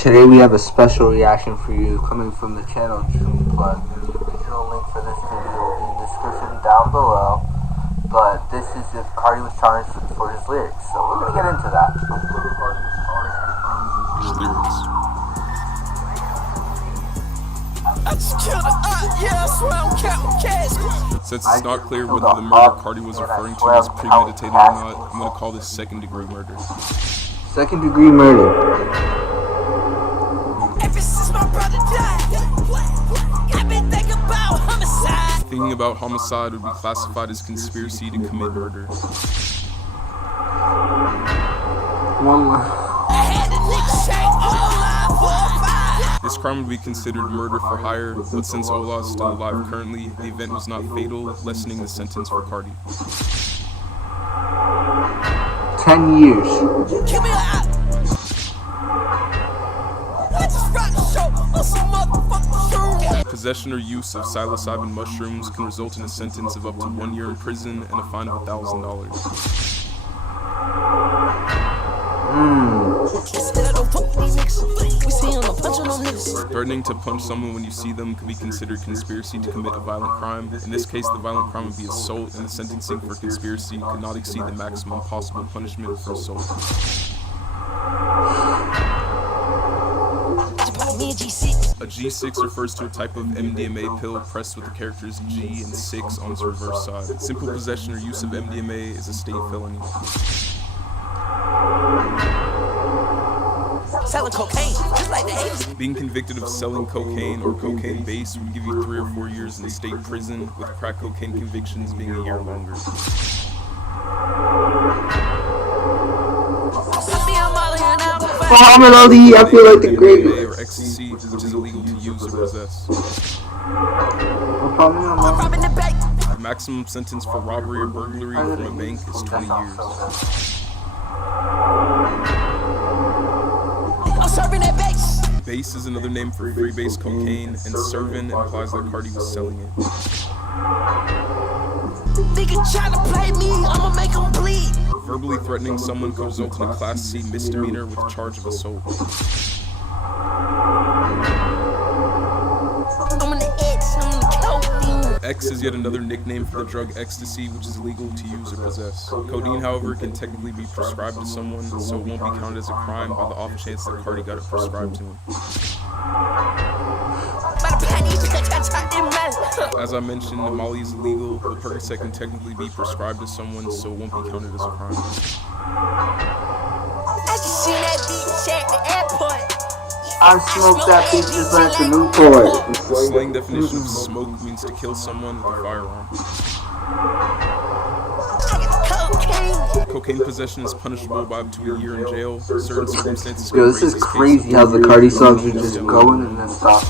Today we have a special reaction for you coming from the channel Plug. The original link for this video will be in the description down below. But this is if Carti was charged for his lyrics, so we're gonna get into that. His lyrics. Since it's not clear whether the murder Carti was referring to was premeditated or not, I'm gonna call this second-degree murder. Second-degree murder. Thinking about homicide would be classified as conspiracy to commit murder. This crime would be considered murder for hire, but since Ola is still alive currently, the event was not fatal, lessening the sentence for Carti. 10 years. Possession or use of psilocybin mushrooms can result in a sentence of up to 1 year in prison and a fine of $1,000. Threatening to punch someone when you see them could be considered conspiracy to commit a violent crime. In this case, the violent crime would be assault, and the sentencing for conspiracy could not exceed the maximum possible punishment for assault. A G6 refers to a type of MDMA pill pressed with the characters G and 6 on its reverse side. Simple possession or use of MDMA is a state felony. Selling cocaine, just like the 80s. Being convicted of selling cocaine or cocaine base would give you 3 or 4 years in state prison, with crack cocaine convictions being a year longer. Muhammad Ali, I feel like the great. Or ecstasy, which is illegal to use or possess. The maximum sentence for robbery or burglary from a bank is 20 years. Base is another name for freebase cocaine, and servant implies that Carti was selling it. Nigga try to play me, I'ma make him bleed. Verbally threatening someone could result in a Class C misdemeanor with charge of assault. X is yet another nickname for the drug ecstasy, which is illegal to use or possess. Codeine, however, can technically be prescribed to someone, so it won't be counted as a crime by the off chance that Carti got it prescribed to him. As I mentioned, Molly is illegal, but Percocet can technically be prescribed to someone, so it won't be counted as a crime. I smoked that bitch just like the Newport. The slang definition of smoke means to kill someone with a firearm. Cocaine possession is punishable by up to a year in jail. Certain circumstances. Yo, this is crazy how the Carti songs are just going and then stopping.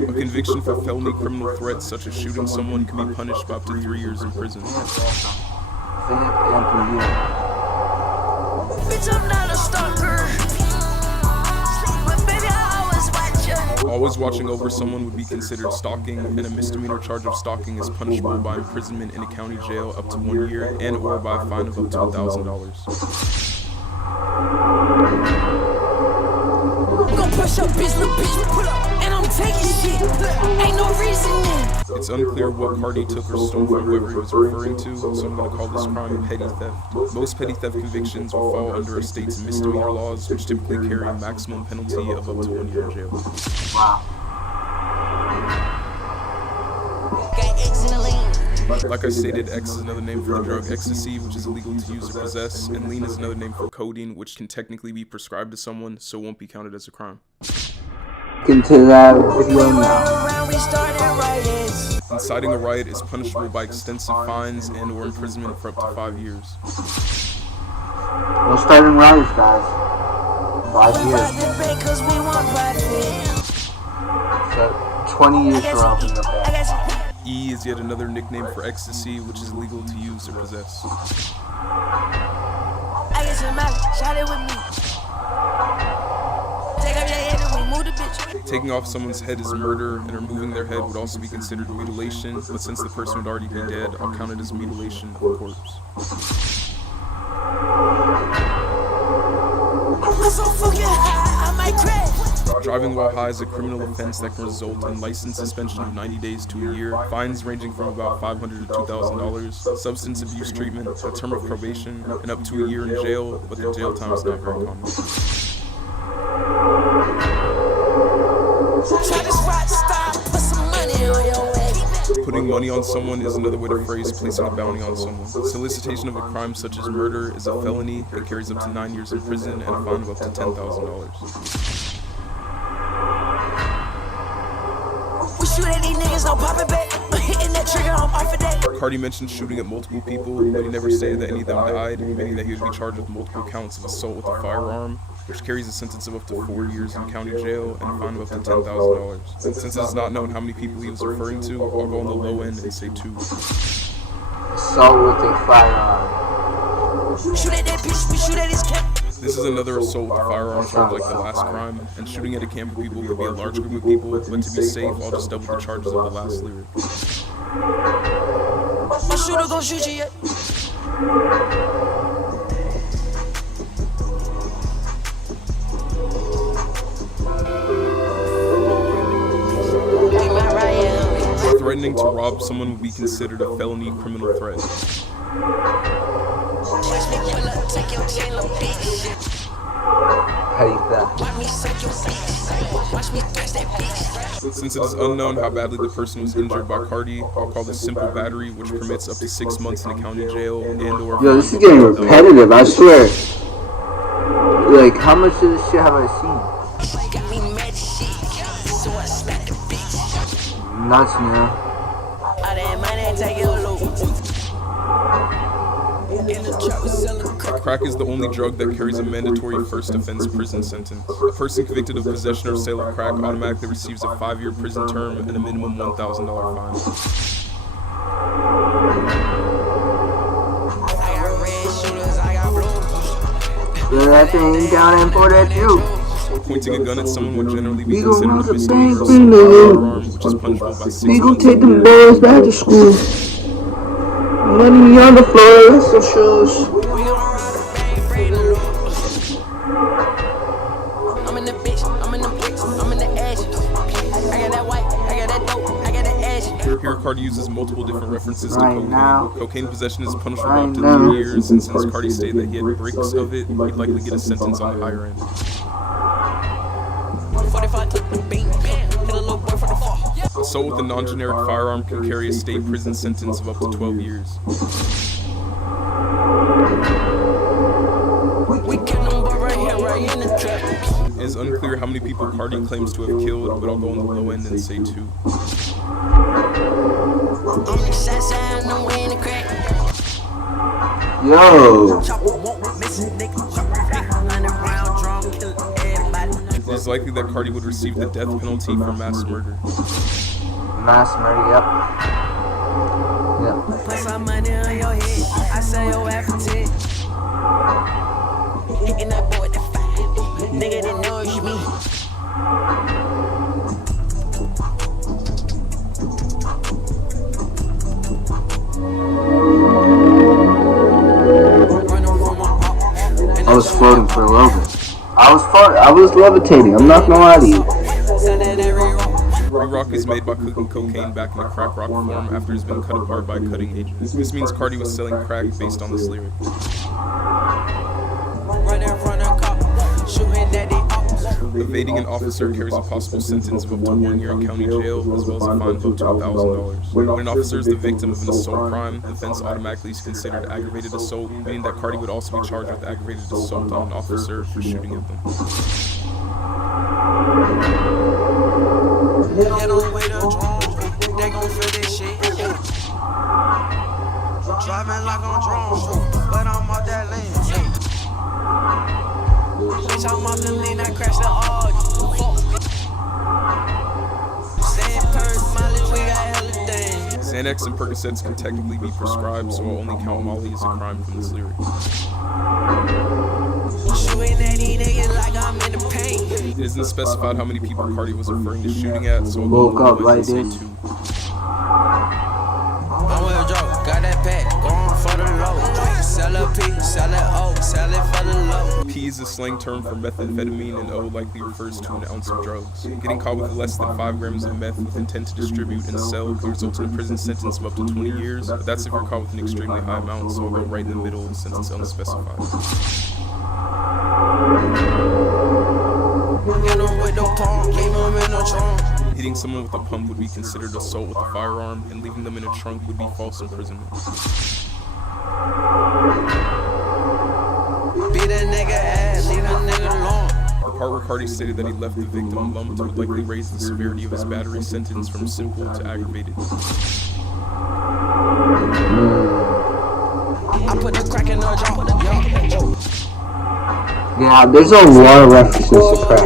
A conviction for felony criminal threats such as shooting someone can be punished by up to 3 years in prison. Always watching over someone would be considered stalking, and a misdemeanor charge of stalking is punishable by imprisonment in a county jail up to 1 year and or by a fine of up to $1,000. It's unclear what Carti took or stole from whoever he was referring to, so I'm going to call this crime petty theft. Most petty theft convictions will fall under a state's misdemeanor laws, which typically carry a maximum penalty of up to 1 year in jail. Wow. Like I stated, X is another name for the drug ecstasy, which is illegal to use or possess, and lean is another name for codeine, which can technically be prescribed to someone, so won't be counted as a crime. Into that video now. Inciting a riot is punishable by extensive fines and or imprisonment for up to 5 years. We're starting riots, guys. 5 years. So 20 years for robbing the bank. E is yet another nickname for ecstasy, which is illegal to use or possess. I get some money, shout it with me. Take up your head with me. move the bitch. Taking off someone's head is murder, and removing their head would also be considered mutilation, but since the person would already be dead, I'll count it as mutilation of a corpse. I'm so fucking high, I might crash. Driving while high is a criminal offense that can result in license suspension of 90 days to a year, fines ranging from about $500 to $2,000, substance abuse treatment, a term of probation, and up to a year in jail, but the jail time is not very common. Try this rock star, put some money on your way. Putting money on someone is another way to phrase placing a bounty on someone. Solicitation of a crime such as murder is a felony that carries up to 9 years in prison and a fine of up to $10,000. We shoot at these niggas, no poppin' back. Hitting that trigger, I'm off of that. Carti mentioned shooting at multiple people, but he never stated that any of them died, meaning that he would be charged with multiple counts of assault with a firearm, which carries a sentence of up to 4 years in county jail and a fine of up to $10,000. Since it is not known how many people he was referring to, I'll go on the low end and say 2. Assault with a firearm. Shoot at that bitch, we shoot at his cap. This is another assault with a firearm charge like the last crime, and shooting at a camp of people could be a large group of people, but to be safe, I'll just double the charges of the last lyric. My shooter gon' shoot you yet. Threatening to rob someone would be considered a felony criminal threat. Hate that. Since it is unknown how badly the person was injured by Carti, I'll call this simple battery, which permits up to 6 months in a county jail and/or. Yo, this is getting repetitive, I swear. Like, how much of this shit have I seen? Nuts, man. Crack is the only drug that carries a mandatory first offense prison sentence. A person convicted of possession or sale of crack automatically receives a 5-year prison term and a minimum $1,000 fine. That thing down and pour that juice. Pointing a gun at someone would generally be considered a misdemeanor assault with a firearm, which is punishable by 6 months. We gon' take them boys back to school. Money on the floor, let's go shoes. I'm in the bitch, I'm in the bricks, I'm in the edge. I got that white, I got that dope, I got that edge. Here, Carti uses multiple different references to Right cocaine. now. Cocaine possession is punishable up to Right now. 3 years, and since Carti stated that he had bricks of it, he'd likely get a sentence on the higher end. 45 took the beat, hit a little boy for the fall. Assault with a non-generic firearm can carry a state prison sentence of up to 12 years. We kill them boy right here, right in the trap. It is unclear how many people Carti claims to have killed, but I'll go on the low end and say 2. I'm the side side, no way in the crack. Yo. Chopper won't miss a nigga, chopper 100 round drum, kill everybody. It is likely that Carti would receive the death penalty for mass murder. Mass murder, yep. Yep. Put some money on your head, I say your appetite. Hitting that boy at the 5, nigga that knows me. I was floating for a little bit. I was levitating, I'm not gonna lie to you. Rock is made by cooking cocaine back into crack rock form after it's been cut apart by cutting agents. This means Carti was selling crack based on this lyric. Evading an officer carries a possible sentence of up to 1 year in county jail, as well as a fine of up to $1,000. When an officer is the victim of an assault crime, the offense automatically is considered aggravated assault, meaning that Carti would also be charged with aggravated assault on an officer for shooting at them. Get on way to drone, they gon' feel this shit. Driving like on drone, but I'm off that lane. Bitch, I'm off the lane, I crashed the Audi. Same purse, mileage, we got hella things. Xanax and Percocets can technically be prescribed, so I'll only count Molly as a crime from this lyric. Shooting at these niggas like I'm in the pain. It isn't specified how many people Carti was referring to shooting at, so Woke up like say this. 2. I'm with a joke, got that pack, going for the low. Sell a P, sell it O, sell it for the low. P is a slang term for methamphetamine, and O likely refers to an ounce of drugs. Getting caught with less than 5 grams of meth with intent to distribute and sell could result in a prison sentence of up to 20 years, but that's if you're caught with an extremely high amount, so I'll go right in the middle since it's unspecified. Hitting someone with a pump would be considered assault with a firearm, and leaving them in a trunk would be false imprisonment. Beat a nigga ass, leave a nigga alone. The part where Carti stated that he left the victim lumped would likely raise the severity of his battery sentence from simple to aggravated. I put the crack in the jaw. Yeah, there's a lot of references to crack.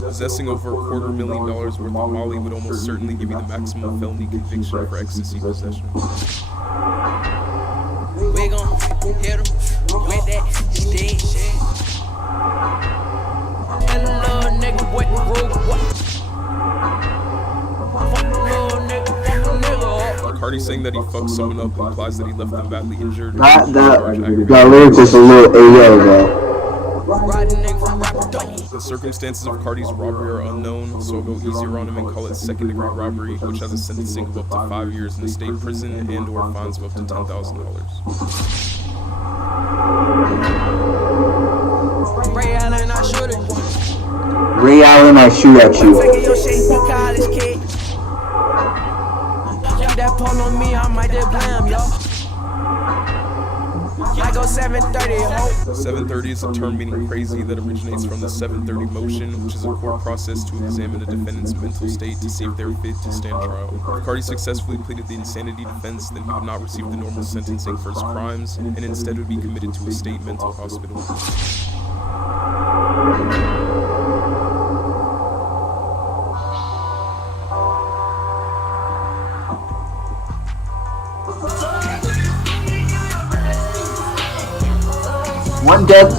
Possessing over $250,000 worth of Molly would almost certainly give you the maximum felony conviction for ecstasy possession. We gon' hit him with that stick. And a little nigga with the roof. Carti saying that he fucked someone up implies that he left them badly injured. That lyric was a little AO though. The circumstances of Carti's robbery are unknown, so I'll go easier on him and call it second-degree robbery, which has a sentencing of up to 5 years in a state prison and/or fines of up to $10,000. Ray Allen, I shoot it. Ray Allen, I shoot at you. Taking your shit, you college kid. Keep that pole on me, I might just blam, yo. I go 730, ho. 730 is a term meaning crazy that originates from the 730 motion, which is a court process to examine a defendant's mental state to see if they're fit to stand trial. If Carti successfully pleaded the insanity defense, then he would not receive the normal sentencing for his crimes, and instead would be committed to a state mental hospital. One death